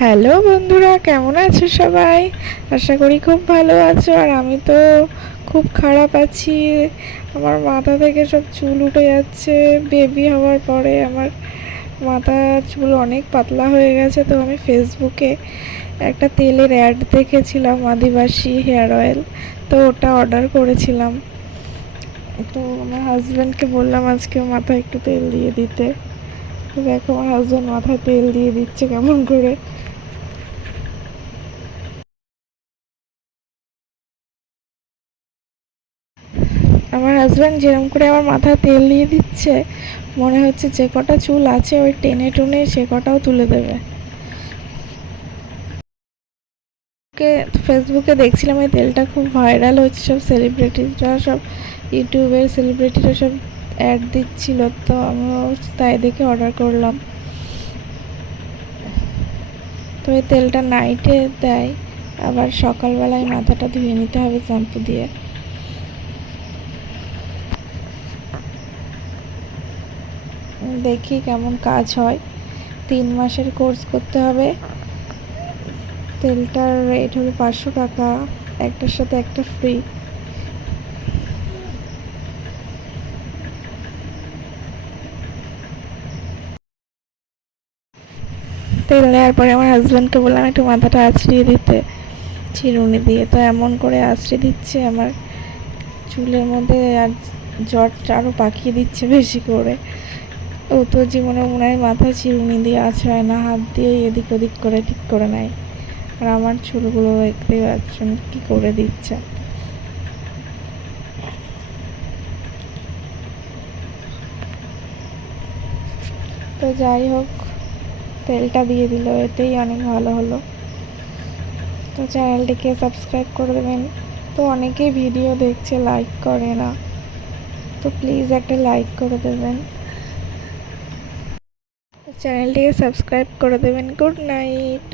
Hello বন্ধুরা, কেমন আছো সবাই? আশা করি খুব ভালো আছো, আর আমি তো খুব খারাপ আছি। আমার মাথা থেকে সব চুল উঠে যাচ্ছে বেবি হওয়ার পরে আমার মাথা চুল অনেক পাতলা হয়ে গেছে। তো আমি ফেসবুকে একটা তেলের অ্যাড দেখেছিলাম, আদিবাসী হেয়ার অয়েল। তো ওটা অর্ডার করেছিলাম। তো আমার হাজব্যান্ডকে বললাম, আজকে মাথায় একটু তেল দিয়ে দিতে। দেখো, আমার হাজব্যান্ড মাথায় তেল দিয়ে দিচ্ছে কেমন করে। আমার হাজব্যান্ড যেরকম করে আমার মাথায় তেল দিয়ে দিচ্ছে, মনে হচ্ছে যে কটা চুল আছে ওই টেনে টুনে সে কটাও তুলে দেবে। ফেসবুকে দেখছিলাম এই তেলটা খুব ভাইরাল হচ্ছে, সব সেলিব্রিটিরা সব ইউটিউবের সেলিব্রিটিরা সব অ্যাড দিচ্ছিল, তো আমিও তাই দেখে অর্ডার করলাম। তো এই তেলটা নাইটে দেয়, আবার সকালবেলায় মাথাটা ধুয়ে নিতে হবে শ্যাম্পু দিয়ে। দেখি কেমন কাজ হয়। তিন মাসের কোর্স করতে হবে। তেলটার রেট হলো পাঁচশো টাকা, একটার সাথে একটা ফ্রি তেল দেওয়ার পরে আমার হাজব্যান্ডকে বললাম, একটু মাথাটা আছড়িয়ে দিতে। চিরুনি দিয়ে তো এমন করে আছড়ে দিচ্ছে আমার চুলের মধ্যে আর জটটা আরও পাকিয়ে দিচ্ছে বেশি করে। ও তো জীবনে মনে হয় মাথা চিরুনি দিয়ে আছড়ায় না, হাত দিয়ে এদিক ওদিক করে ঠিক করে নেয়। আর আমার চুলগুলো দেখতে পাচ্ছেন কী করে দিচ্ছে। তো যাই হোক, তেলটা দিয়ে দিল, এতেই অনেক ভালো হলো। তো চ্যানেলটিকে সাবস্ক্রাইব করে দেবেন। তো অনেকেই ভিডিও দেখছে, লাইক করে না। তো প্লিজ একটা লাইক করে দেবেন। চ্যানেলটিকে সাবস্ক্রাইব করে দেবেন। Good night.